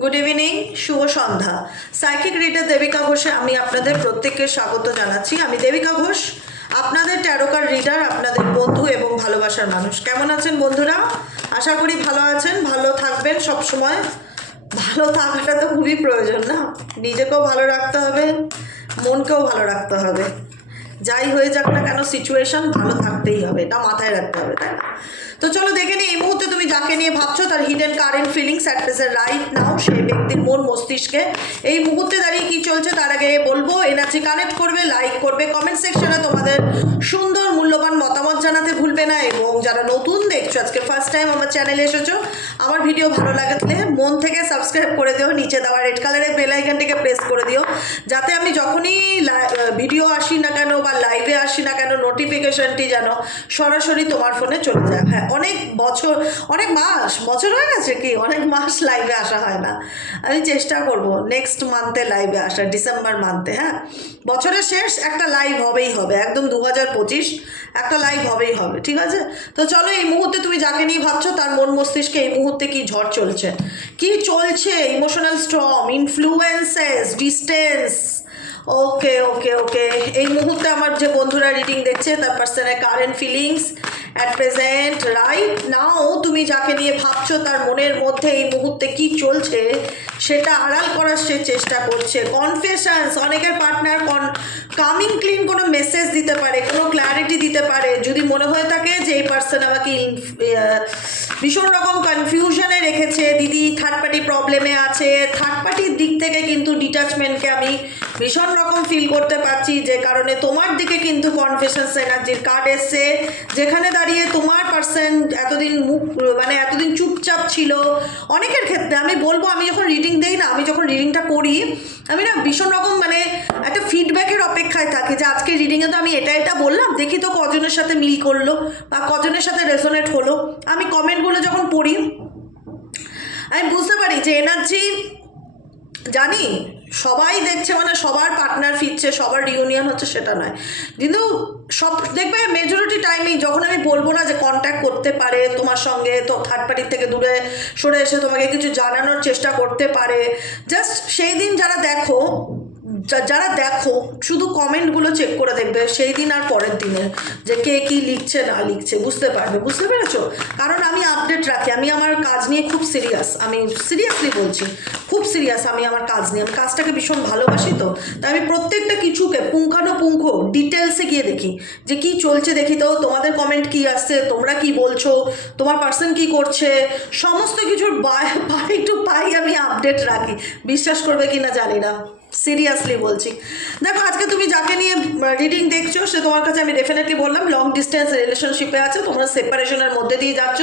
Good evening, শুভ সন্ধ্যা। Psychic reader Devika ঘোষে আমি আপনাদের প্রত্যেককে স্বাগত জানাচ্ছি। আমি দেবিকা ঘোষ, আপনাদের ট্যারোকার রিডার, আপনাদের বন্ধু এবং ভালোবাসার মানুষ। কেমন আছেন বন্ধুরা? আশা করি ভালো আছেন, ভালো থাকবেন সব সময়। ভালো থাকাটা তো খুবই প্রয়োজন না? নিজেকেও ভালো রাখতে হবে, মনকেও ভালো রাখতে হবে। যাই হয়ে যাক না কেন সিচুয়েশন, ভালো থাকতেই হবে, এটা মাথায় রাখতে হবে, তাই না? তো চলো দেখে নিই এই মুহূর্তে তুমি যাকে নিয়ে ভাবছো তার hidden current feelings at present right now, সেই ব্যক্তির মন মস্তিষ্কে এই মুহূর্তে দাঁড়িয়ে কি চলছে। তার আগে বলবো এনার্জি কানেক্ট করবে, লাইক করবে, কমেন্ট সেকশনে তোমাদের সুন্দর মূল্যবান মতামত জানাতে ভুলবে না। এবং যারা নতুন দেখছো, আজকে ফার্স্ট টাইম আমার চ্যানেলে এসেছো, আমার ভিডিও ভালো লাগলে মন থেকে সাবস্ক্রাইব করে দিও, নিচে দেওয়া রেড কালারের বেল আইকনটিকে প্রেস করে দিও, যাতে আমি যখনই ভিডিও আসি না কেন বা লাইভে আসি না কেন নোটিফিকেশনটি যেন সরাসরি তোমার ফোনে চলে যায়। হ্যাঁ, অনেক বছর, অনেক মাস, বছর হয়ে গেছে কি, অনেক মাস লাইভে আসা হয় না। আমি চেষ্টা করব নেক্সট মান্থে লাইভে আসা, ডিসেম্বর মান্থে। হ্যাঁ, বছরের শেষ একটা লাইভ হবেই হবে, একদম 2025 একটা লাইভ হবেই হবে, ঠিক আছে? তো চলো এই মুহূর্তে তুমি যাকে নিয়ে ভাবছো তার মন মস্তিষ্কে এই মুহূর্তে কি ঝড় চলছে, কি চলছে, ইমোশনাল স্টর্ম, ইনফ্লুয়েন্সেস, ডিস্টেন্স। ওকে ওকে ওকে, এই মুহূর্তে আমার যে বন্ধুরা রিডিং দেখছে তার পার্সনের current feelings at present right now, তুমি যাকে নিয়ে ভাবছো তার মনের মধ্যে এই মুহূর্তে কি চলছে সেটা আড়াল করার সে চেষ্টা করছে। কনফেশনস, অনেকের পার্টনার কামিং ক্লিন কোনো মেসেজ দিতে পারে, কোনো ক্ল্যারিটি দিতে পারে। যদি মনে হয়ে থাকে যে এই পার্সন আমাকে ভীষণ রকম কনফিউশনে রেখেছে, দিদি থার্ড পার্টি প্রবলেমে আছে, থার্ড পার্টির দিক থেকে কিন্তু ডিটাচমেন্টকে আমি ভীষণ রকম ফিল করতে পারছি, যে কারণে তোমার দিকে কিন্তু কনফেশনস এনার্জির কার্ড এসছে, যেখানে দাঁড়িয়ে তোমার পার্সন এতদিন এতদিন চুপচাপ ছিল। অনেকের ক্ষেত্রে আমি বলবো, আমি যখন রিডিং দেই না, আমি যখন রিডিংটা করি, আমি না ভীষণ রকম একটা ফিডব্যাকের অপেক্ষায় থাকি, যে আজকে রিডিংয়ে তো আমি এটা বললাম, দেখি তো কজনের সাথে মিল করলো বা কজনের সাথে রেজোনেট হলো। আমি কমেন্টগুলো যখন পড়ি আমি বুঝতে পারি যে এনার্জি, জানি সবাই দেখছে মানে সবার পার্টনার ফিরছে, সবার রিউনিয়ন হচ্ছে সেটা নয়, কিন্তু সব দেখবে মেজরিটি টাইমেই যখন আমি বলবো না যে কন্ট্যাক্ট করতে পারে তোমার সঙ্গে, তো থার্ড পার্টির থেকে দূরে সরে এসে তোমাকে কিছু জানানোর চেষ্টা করতে পারে, জাস্ট সেই দিন যারা দেখো শুধু কমেন্টগুলো চেক করে দেখবে সেই দিন আর পরের দিনে, যে কে কী লিখছে না লিখছে বুঝতে পারবে। বুঝতে পেরেছো? কারণ আমি আপডেট রাখি, আমি আমার কাজ নিয়ে খুব সিরিয়াস, আমি সিরিয়াসলি বলছি, খুব সিরিয়াস আমি আমার কাজ নিয়ে, আমি কাজটাকে ভীষণ ভালোবাসি। তো তাই আমি প্রত্যেকটা কিছুকে পুঙ্খানুপুঙ্খ ডিটেলসে গিয়ে দেখি যে কি চলছে, দেখি তো তোমাদের কমেন্ট কি আসছে, তোমরা কি বলছো, তোমার পার্সন কি করছে, সমস্ত কিছুর বাই টু পাই আমি আপডেট রাখি। বিশ্বাস করবে কি না জানি না, সিরিয়াসলি বলছি। দেখো আজকে তুমি যাকে নিয়ে রিডিং দেখছো সে তোমার কাছে, আমি ডেফিনেটলি বললাম লং ডিস্টেন্স রিলেশনশিপে আছে, তোমরা সেপারেশনের মধ্যে দিয়ে যাচ্ছ।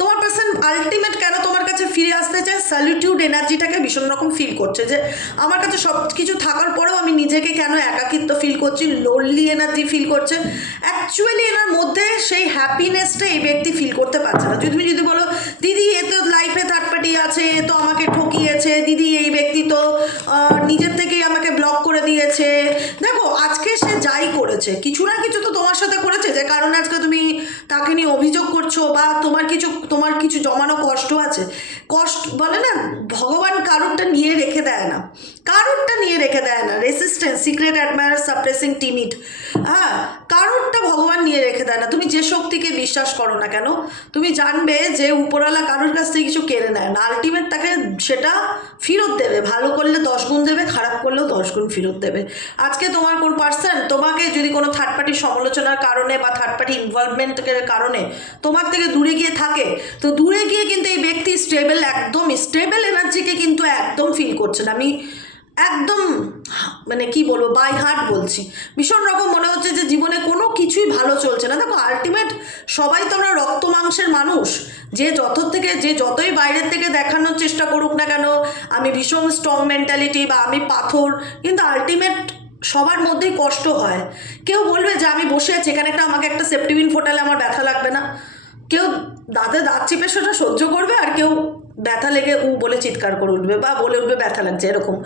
তোমার পার্সন আলটিমেট কেন তোমার কাছে ফিরে আসতে চায়, সলিটিউড এনার্জিটাকে ভীষণ রকম ফিল করছে, যে আমার কাছে সব কিছু থাকার পরেও আমি নিজেকে কেন একাকিত্ব ফিল করছি, লোনলি এনার্জি ফিল করছে। অ্যাকচুয়ালি এনার মধ্যে সেই হ্যাপিনেসটা এই ব্যক্তি ফিল করতে পারছে না। তুমি যদি বলো দিদি এ তো লাইফে থার্ড পার্টি আছে, এ তো আমাকে ঠকিয়েছে, দিদি এই ব্যক্তি তো নিজের থেকেই আমাকে ব্লক করে দিয়েছে। দেখো আজকে সে যাই করেছে কিছু না কিছু তো তোমার সাথে করেছে, যে কারণে আজকে তুমি তাকে নিয়ে অভিযোগ করছো, বা তোমার কিছু জমানো কষ্ট আছে। কষ্ট বলে না, ভগবান কারোরটা নিয়ে রেখে দেয় না, কারোরটা নিয়ে রেখে দেয় না। Resistance, secret admire, suppressing, timid, হ্যাঁ, কারোরটা ভগবান নিয়ে রেখে দেয় না। তুমি যে শক্তিকে বিশ্বাস করো না কেন, তুমি জানবে যে উপরওয়ালা কারোর কাছ থেকে কিছু কেড়ে নেয় না, আলটিমেট তাকে সেটা ফেরত দেবে। ভালো করলে 10 গুণ দেবে, খারাপ করলেও 10 গুণ ফেরত দেবে। আজকে তোমার কোন পার্সন তোমাকে যদি কোনো থার্ড পার্টির সমালোচনার কারণে বা থার্ড পার্টি ইনভলভমেন্টের কারণে তোমার থেকে দূরে গিয়ে থাকে, তো দূরে গিয়ে কিন্তু এই ব্যক্তি স্টেবল, একদম স্টেবল এনার্জিকে কিন্তু একদম ফিল করছে না। আমি একদম কি বলবো, বাই হার্ট বলছি, ভীষণ রকম মনে হচ্ছে যে জীবনে কোনো কিছুই ভালো চলছে না। দেখো আলটিমেট সবাই তো আমরা রক্ত মাংসের মানুষ, যে যতই বাইরের থেকে দেখানোর চেষ্টা করুক না কেন আমি ভীষণ স্ট্রং মেন্টালিটি বা আমি পাথর, কিন্তু আলটিমেট সবার মধ্যেই কষ্ট হয়। কেউ বলবে যে আমি বসে আছি এখানে, আমাকে একটা সেফটিপিন ফোটালে আমার ব্যথা লাগবে না, কেউ দাঁতে দাঁত চিপে সেটা সহ্য করবে, আর কেউ ব্যথা লেগে বলে চিৎকার করে উঠবে বা বলে উঠবে ব্যথা লাগছে, এরকম।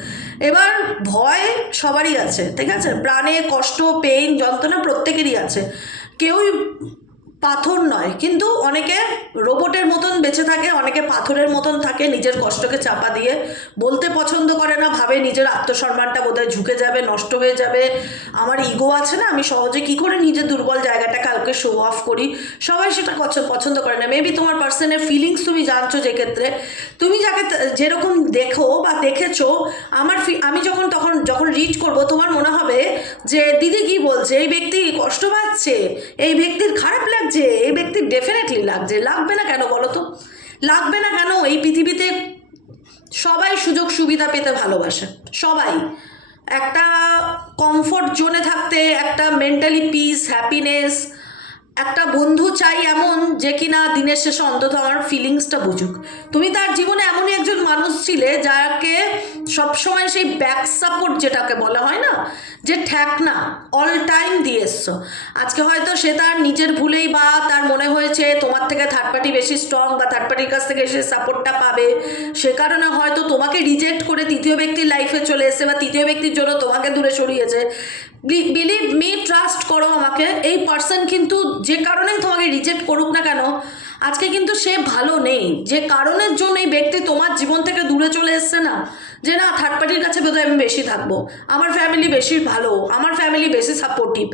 এবার ভয় সবারই আছে, ঠিক আছে, প্রাণে কষ্ট, পেইন, যন্ত্রণা প্রত্যেকেরই আছে। কেউই পাথর নয়, কিন্তু অনেকে রোবটের মতন বেঁচে থাকে, অনেকে পাথরের মতন থাকে, নিজের কষ্টকে চাপা দিয়ে বলতে পছন্দ করে না, ভাবে নিজের আত্মসম্মানটা বোধহয় ঝুঁকে যাবে, নষ্ট হয়ে যাবে, আমার ইগো আছে না, আমি সহজে কি করে নিজের দুর্বল জায়গাটা কালকে শো অফ করি, সবাই সেটা পছন্দ করে না। মেবি তোমার পার্সনের ফিলিংস তুমি জানছো, যে ক্ষেত্রে তুমি যাকে যেরকম দেখো বা দেখেছো, আমি যখন রিচ করব, তোমার মনে হবে যে দিদি কি বলছে, এই ব্যক্তি কষ্ট পাচ্ছে, এই ব্যক্তির খারাপ লাগছে, এই ব্যক্তির ডেফিনেটলি লাগছে। লাগবে না কেন বলো তো? লাগবে না কেন? এই পৃথিবীতে সবাই সুযোগ সুবিধা পেতে ভালোবাসে, সবাই একটা কমফোর্ট জোনে থাকতে, একটা মেন্টালি পিস, হ্যাপিনেস, একটা বন্ধু চাই এমন যে কিনা দিনের শেষে অন্তত আমার ফিলিংসটা বুঝুক। তুমি তার জীবনে এমনই একজন মানুষ ছিলে যাকে সবসময় সেই ব্যাক সাপোর্ট যেটাকে বলা হয় না, যে ঠেকনা অল টাইম দিয়ে এসছো। আজকে হয়তো সে তার নিজের ভুলেই বা তার মনে হয়েছে তোমার থেকে থার্ড পার্টি বেশি স্ট্রং, বা থার্ড পার্টির কাছ থেকে সে সাপোর্টটা পাবে, সে কারণে হয়তো তোমাকে রিজেক্ট করে তৃতীয় ব্যক্তির লাইফে চলে এসে, বা তৃতীয় ব্যক্তির জন্য তোমাকে দূরে সরিয়েছে। বিলিভ মি, ট্রাস্ট করো আমাকে, এই পার্সন কিন্তু যে কারণেই তোমাকে রিজেক্ট করুক না কেন, আজকে কিন্তু সে ভালো নেই। যে কারণের জন্য এই ব্যক্তি তোমার জীবন থেকে দূরে চলে এসছে না, যে না থার্ড পার্টির কাছে বোধহয় আমি বেশি থাকবো, আমার ফ্যামিলি বেশি ভালো, আমার ফ্যামিলি বেশি সাপোর্টিভ,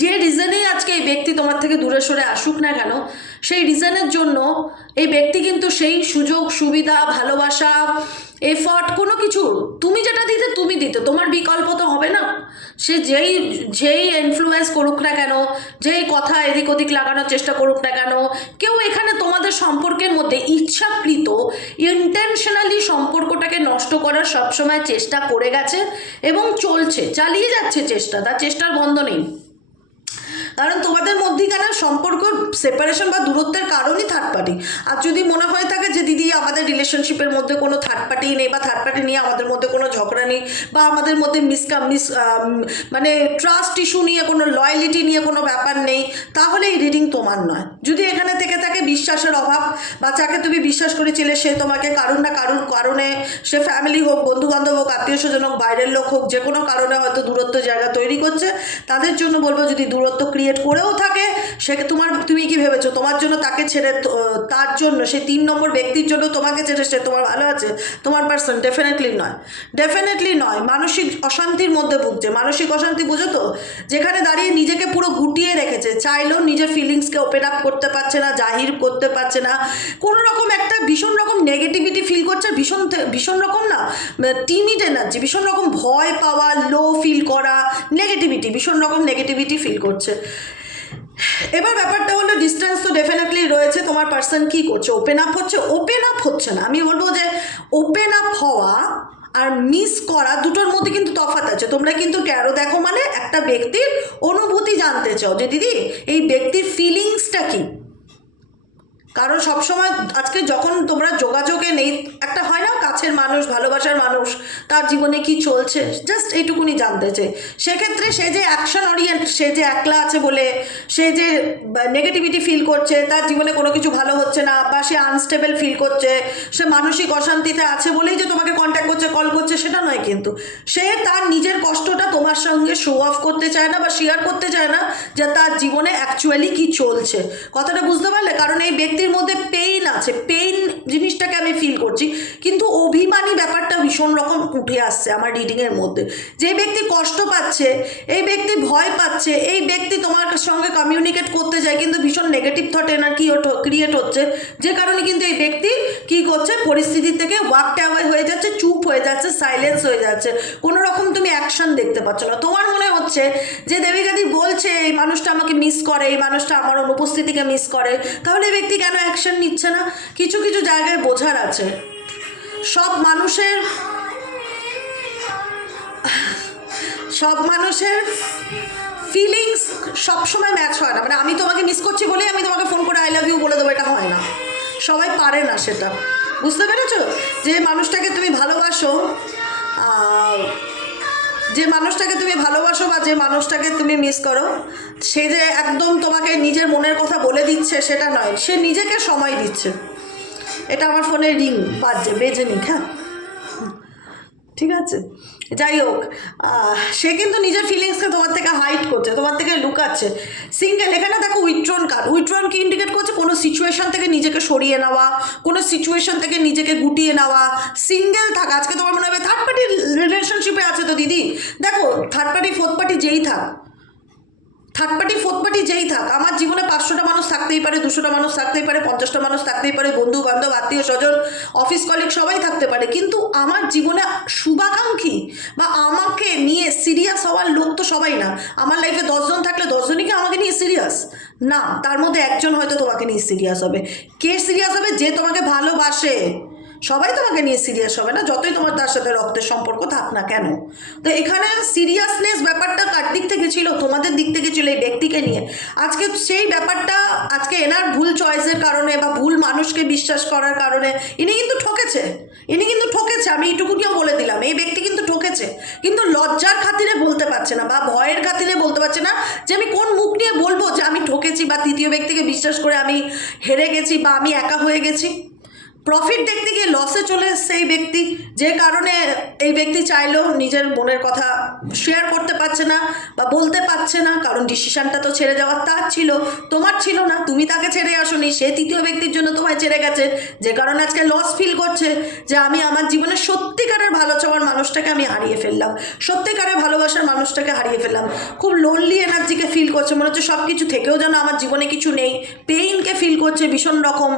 যে রিজনেই আজকে এই ব্যক্তি তোমার থেকে দূরে সরে আসুক না কেন, সেই রিজনের জন্য এই ব্যক্তি কিন্তু সেই সুযোগ সুবিধা, ভালোবাসা, এফর্ট, কোনো কিছু তুমি যেটা দিতে তুমি দিতে, তোমার বিকল্প তো হবে না। সে যেই ইনফ্লুয়েন্স করুক না কেন, যেই কথা এদিক ওদিক লাগানোর চেষ্টা করুক না কেন, কেউ এখানে তোমাদের সম্পর্কের মধ্যে ইচ্ছাকৃত ইন্টেনশনালি সম্পর্কটাকে নষ্ট করার সবসময় চেষ্টা করে গেছে এবং চলছে, চালিয়ে যাচ্ছে চেষ্টা, তার চেষ্টার বন্ধ নেই। কারণ তোমাদের মধ্যেখানে সম্পর্ক সেপারেশন বা দূরত্বের কারণই থার্ড পার্টি। আর যদি মনে হয় থাকে যে দিদি আমাদের রিলেশনশিপের মধ্যে কোনো থার্ড পার্টি নেই, বা থার্ড পার্টি নিয়ে আমাদের মধ্যে কোনো ঝগড়া নেই, বা আমাদের মধ্যে মানে ট্রাস্ট ইস্যু নিয়ে, কোনো লয়ালিটি নিয়ে কোনো ব্যাপার নেই, তাহলে এই রিডিং তোমার নয়। যদি এখানে থেকে থাকে বিশ্বাসের অভাব, বা যাকে তুমি বিশ্বাস করেছিলে সে তোমাকে কারণ না কারণে, সে ফ্যামিলি হোক, বন্ধুবান্ধব হোক, আত্মীয় স্বজন হোক, বাইরের লোক হোক, যে কোনো কারণে হয়তো দূরত্ব জায়গা তৈরি করছে, তাদের জন্য বলবো যদি দূরত্ব ক্রিয়েট করেও থাকে, সে তুমি কি ভেবেছো তোমার জন্য তাকে ছেড়ে, তার জন্য সেই 3 নম্বর ব্যক্তির জন্য তোমাকে ছেড়ে সে তোমার ভালো আছে? তোমার পার্সন ডেফিনেটলি নয়, ডেফিনেটলি নয়। মানসিক অশান্তির মধ্যে ভুগছে। মানসিক অশান্তি বুঝো তো, যেখানে দাঁড়িয়ে নিজেকে পুরো গুটিয়ে রেখেছে, চাইলেও নিজের ফিলিংসকে ওপেন আপ করতে পারছে না, জাহির করতে পারছে না, কোনো রকম একটা ভীষণ রকম নেগেটিভিটি ফিল করছে, ভীষণ রকম না টিমিড এনার্জি, ভীষণ রকম ভয় পাওয়া, লো ফিল করা, নেগেটিভিটি, ভীষণ রকম নেগেটিভিটি ফিল করছে। এবার ব্যাপারটা হলো ডিস্টেন্স তো ডেফিনেটলি রয়েছে। তোমার পার্সন কি করছে? ওপেন আপ হচ্ছে? ওপেন আপ হচ্ছে না। আমি বলবো যে ওপেন আপ হওয়া আর মিস করা দুটোর মধ্যে কিন্তু তফাৎ আছে। তোমরা কিন্তু ট্যারো দেখো মানে একটা ব্যক্তির অনুভূতি জানতে চাও, যে দিদি এই ব্যক্তির ফিলিংসটা কি। কারণ সবসময় আজকে যখন তোমরা যোগাযোগে নেই, একটা হয় না কাছের মানুষ, ভালোবাসার মানুষ, তার জীবনে কি চলছে জাস্ট এইটুকুনি জানতে চাই। সেক্ষেত্রে সে যে অ্যাকশন ওরিয়েন্ট, সে যে একলা আছে বলে, সে যে নেগেটিভিটি ফিল করছে, তার জীবনে কোনো কিছু ভালো হচ্ছে না, বা সে আনস্টেবল ফিল করছে, সে মানসিক অশান্তিতে আছে বলেই যে তোমাকে কন্ট্যাক্ট করছে, কল করছে, সেটা নয়। কিন্তু সে তার নিজের কষ্টটা তোমার সঙ্গে শো অফ করতে চায় না, বা শেয়ার করতে চায় না যে তার জীবনে অ্যাকচুয়ালি কি চলছে। কথাটা বুঝতে পারলে? কারণ এই ব্যক্তির মধ্যে পেইন আছে, পেইন জিনিসটাকে আমি ফিল করছি, কিন্তু অভিমানী ব্যাপারটা ভীষণ রকম উঠে আসছে আমার রিডিংয়ের মধ্যে। যে ব্যক্তি কষ্ট পাচ্ছে, এই ব্যক্তি ভয় পাচ্ছে, এই ব্যক্তি তোমার সঙ্গে কমিউনিকেট করতে যায়, কিন্তু ভীষণ নেগেটিভ থট এনার্জি ক্রিয়েট হচ্ছে, যে কারণে কিন্তু এই ব্যক্তি কি করছে, পরিস্থিতি থেকে ওয়াকড অ্যাওয়ে হয়ে যাচ্ছে, চুপ হয়ে যাচ্ছে, সাইলেন্স হয়ে যাচ্ছে, কোনো রকম তুমি অ্যাকশন দেখতে পাচ্ছ না। তোমার মনে হচ্ছে যে দেবিকাদি বলছে এই মানুষটা আমাকে মিস করে, এই মানুষটা আমার অনুপস্থিতিকে মিস করে, তাহলে এই ব্যক্তি কেন অ্যাকশন নিচ্ছে না? কিছু কিছু জায়গায় বোঝার আছে। সব মানুষের ফিলিংস সবসময় ম্যাচ হয় না। মানে আমি তোমাকে মিস করছি বলেই আমি তোমাকে ফোন করে আই লাভ ইউ বলে দেবো, এটা হয় না। সবাই পারে না সেটা, বুঝতে পেরেছো? যে মানুষটাকে তুমি ভালোবাসো, বা যে মানুষটাকে তুমি মিস করো, সে যে একদম তোমাকে নিজের মনের কথা বলে দিচ্ছে সেটা নয়, সে নিজেকে সময় দিচ্ছে। এটা আমার ফোনে রিং বেজে নিক। হ্যাঁ, ঠিক আছে, যাই হোক, সে কিন্তু নিজের ফিলিংসকে তোমার থেকে হাইড করছে, তোমার থেকে লুকাচ্ছে। সিঙ্গেল, এখানে দেখো উইথড্রন কার্ড। উইথড্রন কি ইন্ডিকেট করছে? কোনো সিচুয়েশন থেকে নিজেকে সরিয়ে নেওয়া, কোনো সিচুয়েশন থেকে নিজেকে গুটিয়ে নেওয়া, সিঙ্গেল থাকা। আজকে তোমার মনে হবে থার্ড পার্টি রিলেশনশিপে আছে তো দিদি। দেখো, থার্ড পার্টি ফোর্থ পার্টি যেই থাক, থার্ড পার্টি ফোর্থ পার্টি যেই থাক, আমার জীবনে 500টা মানুষ থাকতেই পারে, 200টা মানুষ থাকতেই পারে, 50টা মানুষ থাকতেই পারে, বন্ধু বান্ধব, আত্মীয় স্বজন, অফিস কলিগ সবাই থাকতে পারে, কিন্তু আমার জীবনে শুভাকাঙ্ক্ষী বা আমাকে নিয়ে সিরিয়াস হওয়ার লোক তো সবাই না। আমার লাইফে 10জন থাকলে 10জনই কি আমাকে নিয়ে সিরিয়াস? না, তার মধ্যে একজন হয়তো তোমাকে নিয়ে সিরিয়াস হবে। কে সিরিয়াস হবে? যে তোমাকে ভালোবাসে। সবাই তোমাকে নিয়ে সিরিয়াস হবে না, যতই তোমার তার সাথে রক্তের সম্পর্ক থাক না কেন। তো এখানে সিরিয়াসনেস ব্যাপারটা কার দিক থেকে ছিল? তোমাদের দিক থেকে ছিল এই ব্যক্তিকে নিয়ে। আজকে সেই ব্যাপারটা, আজকে এনার ভুল চয়েসের কারণে বা ভুল মানুষকে বিশ্বাস করার কারণে ইনি কিন্তু ঠকেছে। ইনি কিন্তু ঠকেছে, আমি এইটুকুনিও বলে দিলাম, এই ব্যক্তি কিন্তু ঠকেছে। কিন্তু লজ্জার খাতিরে বলতে পারছে না বা ভয়ের খাতিরে বলতে পারছে না যে আমি কোন মুখ নিয়ে বলবো যে আমি ঠকেছি বা তৃতীয় ব্যক্তিকে বিশ্বাস করে আমি হেরে গেছি বা আমি একা হয়ে গেছি। প্রফিট দেখতে গিয়ে লসে চলে এসছে এই ব্যক্তি, যে কারণে এই ব্যক্তি চাইলেও নিজের মনের কথা শেয়ার করতে পারছে না বা বলতে পারছে না, কারণ ডিসিশনটা তো ছেড়ে যাওয়ার তার ছিল, তোমার ছিল না। তুমি তাকে ছেড়ে আসোনি, সে তৃতীয় ব্যক্তির জন্য তোমায় ছেড়ে গেছে, যে কারণে আজকে লস ফিল করছে যে আমি আমার জীবনে সত্যিকারের ভালো চাওয়ার মানুষটাকে আমি হারিয়ে ফেললাম, সত্যিকারের ভালোবাসার মানুষটাকে হারিয়ে ফেললাম। খুব লোনলি এনার্জিকে ফিল করছে, মনে হচ্ছে সব কিছু থেকেও যেন আমার জীবনে কিছু নেই। পেইনকে ফিল করছে, ভীষণ রকম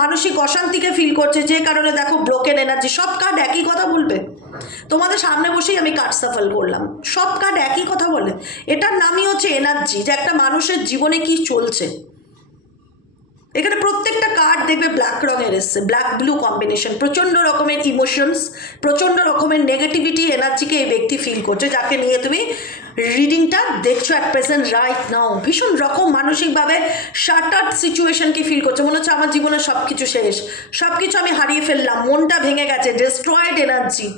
মানসিক অশান্তিকে ফিল করছে, যে কারণে দেখো ব্রোকেন এনার্জি। সব কার্ড একই কথা বলবে, তোমাদের সামনে বসেই আমি কার্ড সাফল করলাম, সব কার্ড একই কথা বলে। এটার নামই হচ্ছে এনার্জি, যে একটা মানুষের জীবনে কি চলছে। এখানে প্রত্যেকটা কার্ড দেখবে ব্ল্যাক রঙের এসছে, ব্ল্যাক ব্লু কম্বিনেশন। প্রচণ্ড রকমের ইমোশনস, প্রচণ্ড রকমের নেগেটিভিটি এনার্জিকে এই ব্যক্তি ফিল করছে, যাকে নিয়ে তুমি রিডিংটা দেখছো অ্যাট প্রেজেন্ট রাইট নাও। ভীষণ রকম মানসিকভাবে শাটার্ড সিচুয়েশনকে ফিল করছে, মনে হচ্ছে আমার জীবনে সব কিছু শেষ, সব কিছু আমি হারিয়ে ফেললাম, মনটা ভেঙে গেছে, ডিস্ট্রয়েড এনার্জি।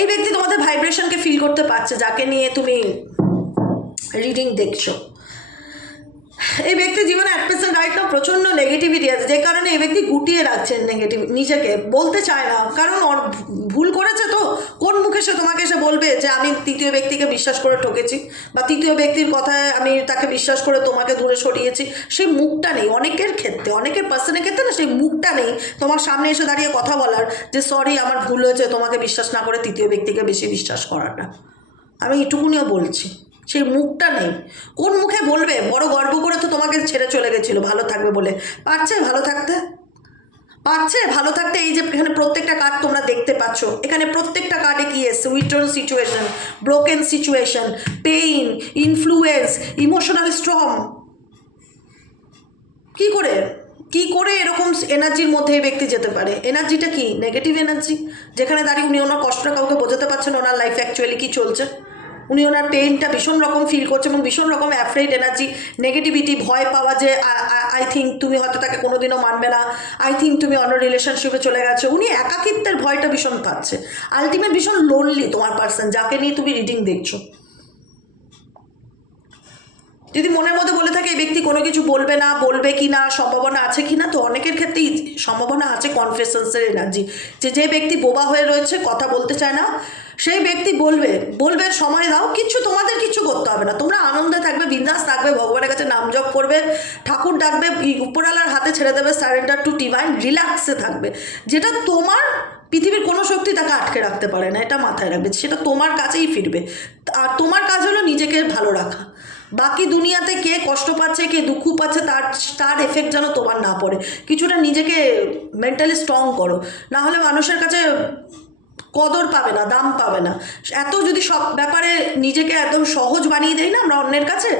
এই ব্যক্তি তোমাদের ভাইব্রেশনকে ফিল করতে পারছে, যাকে নিয়ে তুমি রিডিং দেখছো। এই ব্যক্তির জীবনে অ্যাট প্রেজেন্ট রাইট নাও প্রচণ্ড নেগেটিভিটি আছে, যে কারণে এই ব্যক্তি গুটিয়ে রাখছেন নেগেটিভ, নিজেকে বলতে চায় না, কারণ ভুল করেছে। তো কোন মুখে সে তোমাকে এসে বলবে যে আমি তৃতীয় ব্যক্তিকে বিশ্বাস করে ঠকেছি বা তৃতীয় ব্যক্তির কথায় আমি তাকে বিশ্বাস করে তোমাকে দূরে সরিয়েছি? সেই মুখটা নেই অনেকের ক্ষেত্রে, অনেকের পার্সনের ক্ষেত্রে না, সেই মুখটা নেই তোমার সামনে এসে দাঁড়িয়ে কথা বলার যে সরি আমার ভুল হয়েছে, তোমাকে বিশ্বাস না করে তৃতীয় ব্যক্তিকে বেশি বিশ্বাস করাটা। আমি এটুকুনিও বলছি, সেই মুখটা নেই। কোন মুখে বলবে? বড় গর্ব করে তো তোমাকে ছেড়ে চলে গেছিলো ভালো থাকবে বলে। পারছে ভালো থাকতে? পারছে ভালো থাকতে? এই যে এখানে প্রত্যেকটা কার্ড তোমরা দেখতে পাচ্ছ, এখানে প্রত্যেকটা কার্ডে কি এসছে? Withdrawn situation, broken situation, pain, influence, emotional strong. কি করে কি করে এরকম এনার্জির মধ্যে এই ব্যক্তি যেতে পারে? এনার্জিটা কি? নেগেটিভ এনার্জি, যেখানে দাঁড়িয়ে উনি ওনার কষ্টটা কাউকে বোঝাতে পারছেন, ওনার লাইফে অ্যাকচুয়ালি কী চলছে। উনি ওনার পেইনটা ভীষণ রকম ফিল করছে এবং ভীষণ রকম অ্যাফ্রেড এনার্জি, নেগেটিভিটি, ভয় পাওয়া যে আই থিঙ্ক তুমি হয়তো তাকে কোনোদিনও মানবে না, আই থিঙ্ক তুমি অন্য রিলেশনশিপে চলে গেছো। উনি একাকিত্বের ভয়টা ভীষণ পাচ্ছে, আলটিমেট ভীষণ লোনলি তোমার পার্সন, যাকে নিয়ে তুমি রিডিং দেখছো। যদি মনের মধ্যে বলে থাকে এই ব্যক্তি কোনো কিছু বলবে না, বলবে কি না, সম্ভাবনা আছে কি না, তো অনেকের ক্ষেত্রেই সম্ভাবনা আছে কনফেশনসের এনার্জি, যে ব্যক্তি বোবা হয়ে রয়েছে, কথা বলতে চায় না, সেই ব্যক্তি বলবে, সময় দাও, কিছু তোমাদের কিছু করতে হবে না, তোমরা আনন্দে থাকবে, বিন্দাস থাকবে, ভগবানের কাছে নাম জপ করবে, ঠাকুর ডাকবে, উপরওয়ালার হাতে ছেড়ে দেবে, সারেন্ডার টু ডিভাইন, রিল্যাক্সে থাকবে। যেটা তোমার পৃথিবীর কোনো শক্তি তাকে আটকে রাখতে পারে না, এটা মাথায় রাখবে, সেটা তোমার কাছেই ফিরবে। আর তোমার কাজ হলো নিজেকে ভালো রাখা। বাকি দুনিয়াতে কে কষ্ট পাচ্ছে, কে দুঃখ পাচ্ছে, তার এফেক্ট যেন তোমার না পড়ে। কিছুটা নিজেকে মেন্টালি স্ট্রং করো, না হলে মানুষের কাছে কদর পাবে না, দাম পাবে না। এত যদি সব ব্যাপারে নিজেকে একদম সহজ বানিয়ে দেয় না আমরা অন্যের কাছে,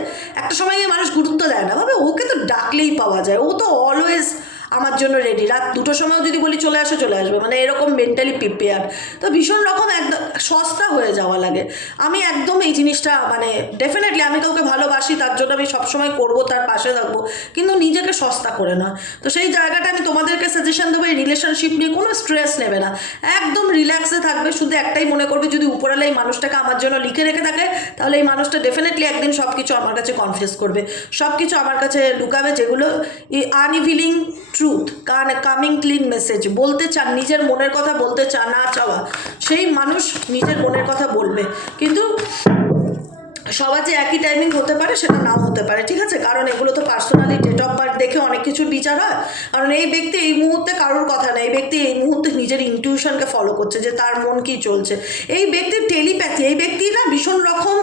একটা সময় গিয়ে মানুষ গুরুত্ব দেয় না, ভাবে ওকে তো ডাকলেই পাওয়া যায়, ও তো অলওয়েজ আমার জন্য রেডি, রাত 2টোর সময়ও যদি বলি চলে আসো চলে আসবে, মানে এরকম মেন্টালি প্রিপেয়ার। তো ভীষণ রকম একদম সস্তা হয়ে যাওয়া লাগে। আমি একদম এই জিনিসটা মানে ডেফিনেটলি আমি কাউকে ভালোবাসি, তার জন্য আমি সবসময় করবো, তার পাশে থাকবো, কিন্তু নিজেকে সস্তা করে না। তো সেই জায়গাটা আমি তোমাদেরকে সাজেশন দেবো, এই রিলেশনশিপ নিয়ে কোনো স্ট্রেস নেবে না, একদম রিল্যাক্সে থাকবে। শুধু একটাই মনে করবে, যদি উপরালা এই মানুষটাকে আমার জন্য লিখে রেখে থাকে, তাহলে এই মানুষটা ডেফিনেটলি একদিন সব কিছু আমার কাছে কনফেস করবে, সব কিছু আমার কাছে লুকাবে, যেগুলো আনইভিলিং ট্রুথ, কামিং ক্লিন মেসেজ বলতে চান, নিজের মনের কথা বলতে চান, না চাওয়া সেই মানুষ নিজের মনের কথা বলবে। কিন্তু সবার যে একই টাইমিং হতে পারে সেটা নাও হতে পারে, ঠিক আছে? কারণ এগুলো তো পার্সোনালি ডেট অফ বার্থ দেখে অনেক কিছুর বিচার হয়। কারণ এই ব্যক্তি এই মুহূর্তে কারোর কথা না, এই ব্যক্তি এই মুহূর্তে নিজের ইনটিউশনকে ফলো করছে যে তার মন কি চলছে। এই ব্যক্তির টেলিপ্যাথি, এই ব্যক্তি না ভীষণ রকম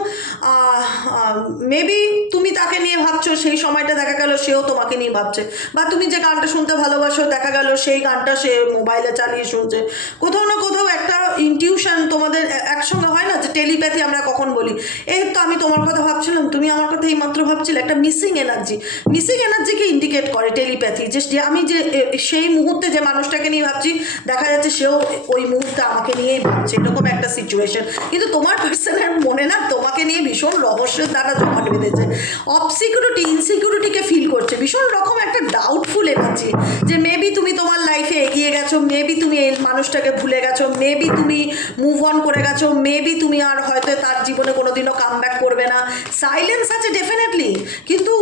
মেবি তুমি তাকে নিয়ে ভাবছো, সেই সময়টা দেখা গেল সেও তোমাকে নিয়ে ভাবছে, বা তুমি যে গানটা শুনতে ভালোবাসো দেখা গেল সেই গানটা সে মোবাইলে চালিয়ে শুনছে। কোথাও না কোথাও একটা ইনটিউশন তোমাদের একসঙ্গে হয় না, যে টেলিপ্যাথি আমরা কখন বলি, এই তো আমি তোমার কথা ভাবছিলাম, তুমি আমার কথা এইমাত্র ভাবছিলে। একটা মিসিং এনার্জিকে ইন্ডিকেট করে টেলিপ্যাথি, যে আমি যে সেই মুহূর্তে যে মানুষটাকে নিয়ে ভাবছি দেখা যাচ্ছে সেও ওই মুহূর্তে আমাকে নিয়েই ভাবছে, এরকম একটা সিচুয়েশন। কিন্তু তোমার পার্সনের মনে না তোমাকে নিয়ে ভীষণ রহস্যের দ্বারা জমাট বেঁধেছে, ইনসিকিউরিটিকে ফিল করছে, ভীষণ রকম একটা ডাউটফুল এনার্জি, যে মেবি তুমি তোমার লাইফে এগিয়ে গেছো, মেবি তুমি এই মানুষটাকে ভুলে গেছো, মেবি তুমি মুভ অন করে গেছো, মেবি তুমি আর হয়তো তার জীবনে কোনোদিনও কাম ব্যাক করবে না। সাইলেন্স আছে ডেফিনেটলি, কিন্তু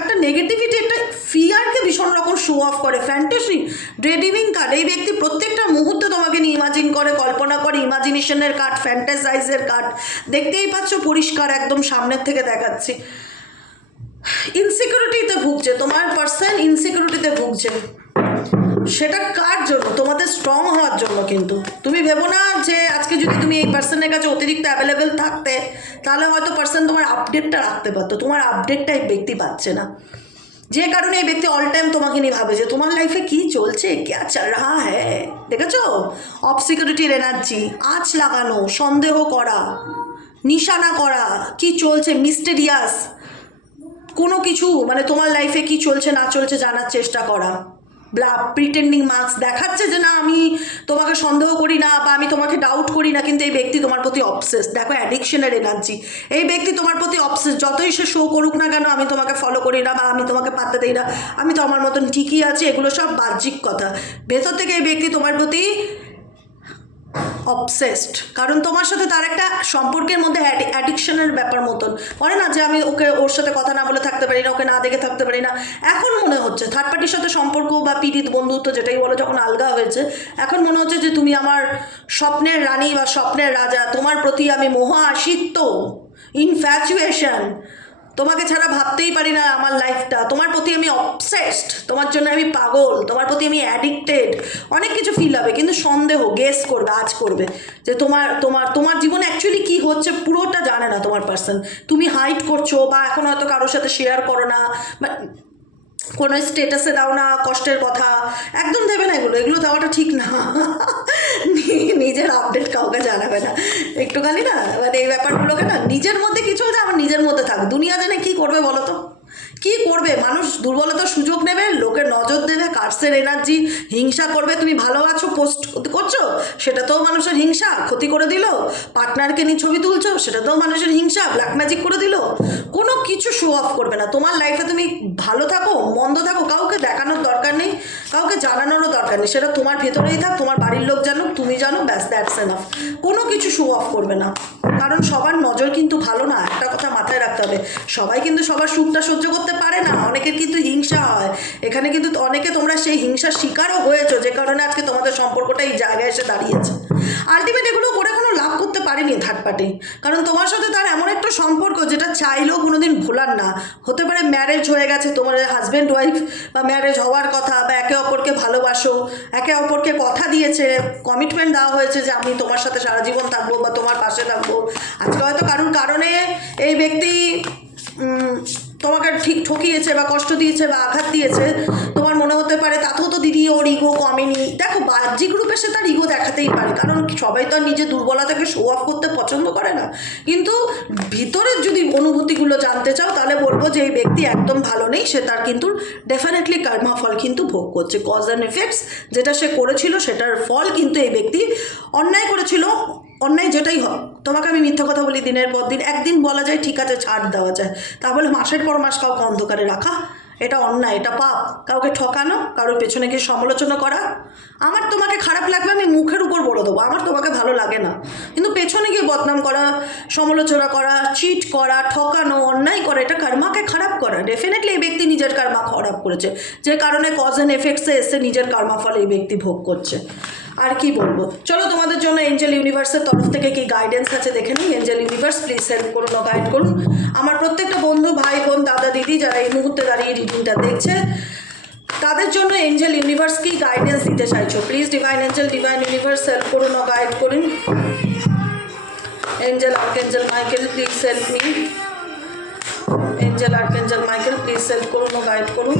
একটা নেগেটিভিটি, একটা ফিয়ারকে ভীষণ রকম শো অফ করে। ফ্যান্টাসি, ড্রেডিমিং কার্ড, এই ব্যক্তি প্রত্যেকটা মুহূর্তে তোমাকে নিয়ে ইমাজিন করে, কল্পনা করে, ইমাজিনেশনের কার্ড, ফ্যান্টাসাইজের কার্ড দেখতেই পাচ্ছ পরিষ্কার একদম সামনের থেকে দেখাচ্ছি। ইনসিকিউরিটিতে ভুগছে তোমার পার্সন, ইনসিকিউরিটিতে ভুগছে। সেটা কার জন্য? তোমাদের স্ট্রং হওয়ার জন্য। কিন্তু তুমি ভেবো না যে আজকে যদি তুমি এই পার্সনের কাছে অতিরিক্ত অ্যাভেলেবেল থাকতে তাহলে হয়তো পার্সন তোমার আপডেটটা রাখতে পারতো, তোমার আপডেটটা এই ব্যক্তি পাচ্ছে না, যে কারণে এই ব্যক্তি অল টাইম তোমাকে নিয়ে ভাবে যে তোমার লাইফে কি চলছে, ক্যা চল রাহা হ্যায়। দেখেছো অবসিকিউরিটির এনার্জি, আঁচ লাগানো, সন্দেহ করা, নিশানা করা, কি চলছে, মিস্টেরিয়াস কোনো কিছু, মানে তোমার লাইফে কি চলছে না চলছে জানার চেষ্টা করা, প্রিটেন্ডিং মার্কস দেখাচ্ছে যে না আমি তোমাকে সন্দেহ করি না বা আমি তোমাকে ডাউট করি না, কিন্তু এই ব্যক্তি তোমার প্রতি অবসেস। দেখো অ্যাডিকশনের এনার্জি, এই ব্যক্তি তোমার প্রতি অবসেস, যতই সে শো করুক না কেন আমি তোমাকে ফলো করি না বা আমি তোমাকে পাত্তা দিই না, আমি তো আমার মতন ঠিকই আছি, এগুলো সব বাহ্যিক কথা। ভেতর থেকে এই ব্যক্তি তোমার প্রতি অবসেসড, কারণ তোমার সাথে তার একটা সম্পর্কের মধ্যে অ্যাডিকশনের ব্যাপার মতন বলে না, যে আমি ওর সাথে কথা না বলে থাকতে পারি না, ওকে না দেখে থাকতে পারি না। এখন মনে হচ্ছে থার্ড পার্টির সাথে সম্পর্ক বা পীড়িত বন্ধুত্ব যেটাই বলো যখন আলগা হয়েছে, এখন মনে হচ্ছে যে তুমি আমার স্বপ্নের রানী বা স্বপ্নের রাজা, তোমার প্রতি আমি মোহা আসিত্য, ইনফ্যাচুয়েশন, তোমাকে ছাড়া ভাবতেই পারি না আমার লাইফটা, তোমার প্রতি আমি অবসেসড, তোমার জন্য আমি পাগল, তোমার প্রতি আমি অ্যাডিক্টেড, অনেক কিছু ফিল হবে। কিন্তু সন্দেহ, গেস করবে, আজ করবে যে তোমার তোমার তোমার জীবনে অ্যাকচুয়ালি কী হচ্ছে পুরোটা জানে না তোমার পার্সন। তুমি হাইড করছো বা এখন হয়তো কারোর সাথে শেয়ার করো না, কোনো স্টেটাসে দাও না কষ্টের কথা, একদম দেবে না, এগুলো দেওয়াটা ঠিক না। নিজের আপডেট কাউকে জানাবে না একটুখানি না, মানে এই ব্যাপারগুলোকে না নিজের মধ্যে কিছু হচ্ছে আমার নিজের মধ্যে থাক, দুনিয়া জানে কী করবে বলো তো, কী করবে? মানুষ দুর্বলতার সুযোগ নেবে, লোকের নজর দেবে, কার্সের এনার্জি, হিংসা করবে। তুমি ভালো আছো পোস্ট করছো, সেটাতেও মানুষের হিংসা, ক্ষতি করে দিল। পার্টনারকে নিয়ে ছবি তুলছো, সেটাতেও মানুষের হিংসা, ব্ল্যাক ম্যাজিক করে দিল। কোনো কিছু শো অফ করবে না তোমার লাইফে। তুমি ভালো থাকো মন্দ থাকো, কাউকে দেখানোর দরকার নেই, কাউকে জানানোরও দরকার নেই, সেটা তোমার ভেতরেই থাক, তোমার বাড়ির লোক জানুক, তুমি জানো, ব্যাস, দ্যাটস এনাফ। কোনো কিছু শো অফ করবে না, কারণ সবার নজর কিন্তু ভালো না, একটা কথা মাথায় রাখতে হবে। সবাই কিন্তু সবার সুখটা সহ্য করতে পারে না, অনেকের কিন্তু হিংসা হয়। এখানে কিন্তু অনেকে তোমরা সেই হিংসার শিকারও হয়েছো, যে কারণে আজকে তোমাদের সম্পর্কটা এই জায়গায় এসে দাঁড়িয়েছে। আলটিমেট এগুলো করে কোনো লাভ করতে পারেনি থার্ড পার্টি, কারণ তোমার সাথে তার এমন একটা সম্পর্ক যেটা চাইলেও কোনোদিন ভোলার না। হতে পারে ম্যারেজ হয়ে গেছে, তোমার হাজব্যান্ড ওয়াইফ, বা ম্যারেজ হওয়ার কথা, বা একে অপরকে ভালোবাসো, একে অপরকে কথা দিয়েছে, কমিটমেন্ট দেওয়া হয়েছে যে আমি তোমার সাথে সারা জীবন থাকবো বা তোমার পাশে থাকবো। আজকে হয়তো কারোর কারণে এই ব্যক্তি তোমাকে ঠিক ঠকিয়েছে বা কষ্ট দিয়েছে বা আঘাত দিয়েছে, তোমার মনে হতে পারে তাতেও তো দিদি ওর ইগো কমেনি। দেখো বাহ্যিক রূপে সে তার ইগো দেখাতেই পারে, কারণ সবাই তো আর নিজের দুর্বলতাকে শো অফ করতে পছন্দ করে না। কিন্তু ভিতরের যদি অনুভূতিগুলো জানতে চাও তাহলে বলবো যে এই ব্যক্তি একদম ভালো নেই, সে তার কিন্তু ডেফিনেটলি কর্মা ফল কিন্তু ভোগ করছে। কজ অ্যান্ড এফেক্টস, যেটা সে করেছিল সেটার ফল কিন্তু এই ব্যক্তি অন্যায় করেছিল। অন্যায় যেটাই হোক, তোমাকে আমি মিথ্যা কথা বলি দিনের পর দিন, একদিন বলা যায় ঠিক আছে ছাড় দেওয়া যায়, তা বলে মাসের পর মাস কাউকে অন্ধকারে রাখা এটা অন্যায়, এটা পাপ। কাউকে ঠকানো, কারোর পেছনে গিয়ে সমালোচনা করা। আমার তোমাকে খারাপ লাগবে আমি মুখের উপর বলে দেবো আমার তোমাকে ভালো লাগে না, কিন্তু পেছনে গিয়ে বদনাম করা, সমালোচনা করা, চিট করা, ঠকানো, অন্যায় করা, এটা কর্মাকে খারাপ করা। ডেফিনেটলি এই ব্যক্তি নিজের কর্মা খারাপ করেছে, যে কারণে কজ অ্যান্ড এফেক্টসে এসে নিজের কর্মাফল এই ব্যক্তি ভোগ করছে। আর কি বলবো, চলো তোমাদের জন্য এঞ্জেল ইউনিভার্সের তরফ থেকে কি গাইডেন্স আছে দেখে নিই। এঞ্জেল ইউনিভার্স প্লিজ হেল্প করুন ও গাইড করুন আমার প্রত্যেকটা বন্ধু, ভাই, বোন, দাদা, দিদি যারা এই মুহূর্তে দাঁড়িয়ে রিডিংটা দেখছে, তাদের জন্য এঞ্জেল ইউনিভার্স কি গাইডেন্স দিতে চাইছো। Please divine angel, divine universe help করুন ও গাইড করুন। Angel archangel Michael please help me. Angel archangel Michael please help করুন ও গাইড করুন।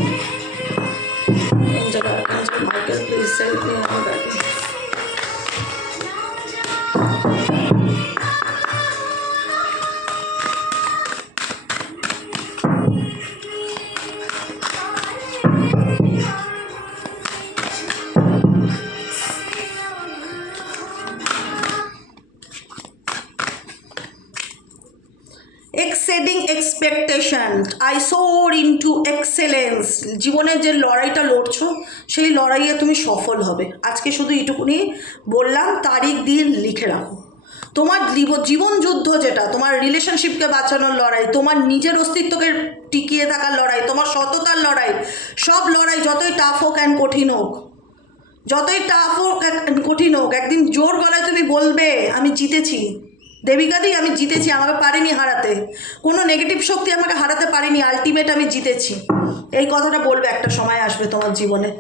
Angel archangel Michael please help me ও গাইড করুন। Exceeding expectation, I soar into excellence. জীবনের যে লড়াইটা লড়ছো সেই লড়াইয়ে তুমি সফল হবে। আজকে শুধু এইটুকুনি বললাম, তারিখ দিন লিখে রাখো। তোমার জীবন যুদ্ধ যেটা, তোমার রিলেশনশিপকে বাঁচানোর লড়াই, তোমার নিজের অস্তিত্বকে টিকিয়ে থাকার লড়াই, তোমার সততার লড়াই, সব লড়াই যতই টাফ হোক অ্যান্ড কঠিন হোক, যতই টাফ হোক কঠিন হোক, একদিন জোর গলায় তুমি বলবে আমি জিতেছি দেবিকাদি, আমি জিতেছি, আমাকে পারেনি হারাতে, কোনো নেগেটিভ শক্তি আমাকে হারাতে পারেনি, আলটিমেট আমি জিতেছি। এই কথাটা বলবে, একটা সময় আসবে তোমার জীবনে।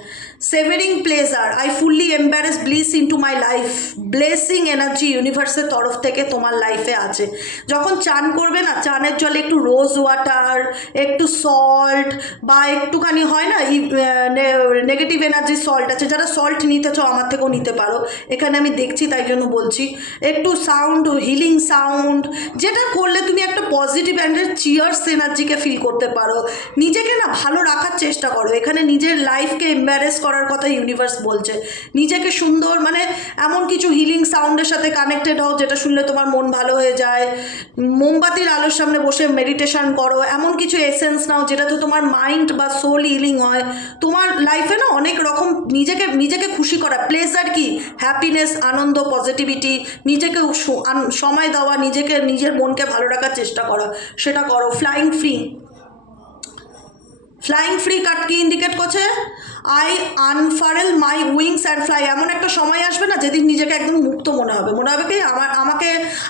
Savouring pleasure, I fully embrace bliss into my life. Blessing energy ইউনিভার্সের তরফ থেকে তোমার লাইফে আছে। যখন চান করবে না, চানের জলে একটু রোজ ওয়াটার, একটু সল্ট, বা একটুখানি হয় না নেগেটিভ এনার্জি সল্ট আছে, যারা সল্ট নিতে চাও আমার থেকেও নিতে পারো, এখানে আমি দেখছি তাই জন্য বলছি। একটু সাউন্ড, হিলিং সাউন্ড, যেটা করলে তুমি একটা পজিটিভ অ্যান্ডের চিয়ার্স এনার্জিকে ফিল করতে পারো। নিজেকে না ভালো রাখার চেষ্টা করো। এখানে নিজের লাইফকে এম্বারেস করার কথা ইউনিভার্স বলছে। নিজেকে সুন্দর, মানে এমন কিছু হিলিং সাউন্ডের সাথে কানেক্টেড হও যেটা শুনলে তোমার মন ভালো হয়ে যায়। মোমবাতির আলোর সামনে বসে মেডিটেশন করো, এমন কিছু এসেন্স নাও যেটাতে তোমার মাইন্ড বা সোল হিলিং হয়। তোমার লাইফে না অনেক রকম নিজেকে খুশি করা, প্লেজার কি, হ্যাপিনেস, আনন্দ, পজিটিভিটি, নিজেকে সময় দেওয়া, নিজের মনকে ভালো রাখার চেষ্টা করা, সেটা করো। Flying free, flying free card কি ইন্ডিকেট করছে? I unfurl my wings and fly. এমন একটা সময় আসবে না যেদিন নিজেকে একদম মুক্ত মনে হবে কি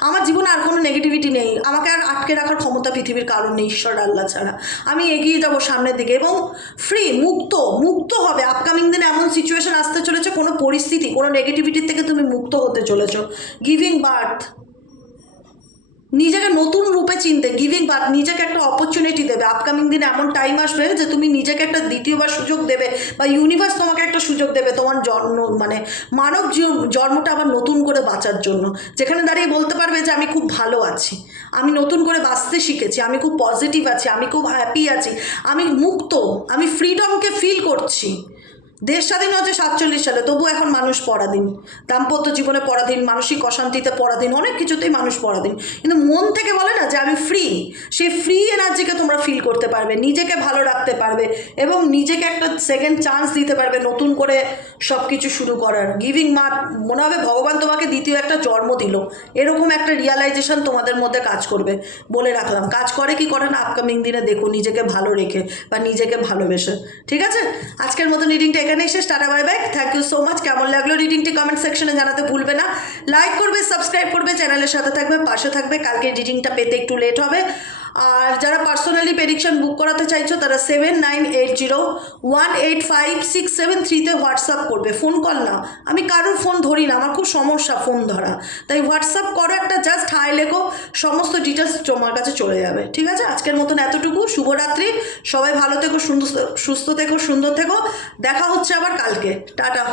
আমার জীবনে আর কোনো নেগেটিভিটি নেই, আমাকে আর আটকে রাখার ক্ষমতা পৃথিবীর কারণ নেই ঈশ্বর আল্লাহ ছাড়া। আমি এগিয়ে যাবো সামনের দিকে এবং ফ্রি, মুক্ত হবে। আপকামিং দিনে এমন সিচুয়েশন আসতে চলেছে, কোনো পরিস্থিতি, কোনো নেগেটিভিটির থেকে তুমি মুক্ত হতে চলেছো। গিভিং বার্থ, নিজেকে নতুন রূপে চিনতে, গিভিং বার্থ, নিজেকে একটা অপরচুনিটি দেবে। আপকামিং দিনে এমন টাইম আসবে যে তুমি নিজেকে একটা দ্বিতীয়বার সুযোগ দেবে, বা ইউনিভার্স তোমাকে একটা সুযোগ দেবে তোমার মানব জন্মটা আবার নতুন করে বাঁচার জন্য, যেখানে দাঁড়িয়ে বলতে পারবে যে আমি খুব ভালো আছি, আমি নতুন করে বাঁচতে শিখেছি, আমি খুব পজিটিভ আছি, আমি খুব হ্যাপি আছি, আমি মুক্ত, আমি ফ্রিডমকে ফিল করছি। দেশ স্বাধীন হচ্ছে 47 সালে, তবু এখন মানুষ পরাধীন, দাম্পত্য জীবনে পরাধীন, মানসিক অশান্তিতে পরাধীন, অনেক কিছুতেই মানুষ পরাধীন। কিন্তু মন থেকে বলে না যে আমি ফ্রি, সেই ফ্রি এনার্জিকে তোমরা ফিল করতে পারবে, নিজেকে ভালো রাখতে পারবে এবং নিজেকে একটা সেকেন্ড চান্স দিতে পারবে নতুন করে সব কিছু শুরু করার। গিভিং মনে হবে ভগবান তোমাকে দ্বিতীয় একটা জন্ম দিল, এরকম একটা রিয়ালাইজেশন তোমাদের মধ্যে কাজ করবে। বলে রাখলাম, কাজ করে কি করে না আপকামিং দিনে দেখো, নিজেকে ভালো রেখে বা নিজেকে ভালোবেসে। ঠিক আছে, আজকের মতো রিডিংটা এখানেই শেষ। Tata bye bye, thank you so much. কেমন লাগলো রিডিংটি কমেন্ট সেকশনে জানাতে ভুলবে না। লাইক করবে, সাবস্ক্রাইব করবে, চ্যানেলের সাথে থাকবে, পাশে থাকবে। কালকে রিডিংটা পেতে একটু লেট হবে। আর যারা পার্সোনালি প্রেডিকশন বুক করাতে চাইছো তারা 7980185673 হোয়াটসঅ্যাপ করবে, ফোন কল না। আমি কারোর ফোন ধরি না, আমার খুব সমস্যা ফোন ধরা, তাই হোয়াটসঅ্যাপ করো, একটা জাস্ট হাই লেখো, সমস্ত ডিটেলস তোমার কাছে চলে যাবে। ঠিক আছে, আজকের মতন এতটুকু। শুভরাত্রি, সবাই ভালো থেকো, সুস্থ থেকো, সুন্দর থেকো। দেখা হচ্ছে আবার কালকে। টাটা।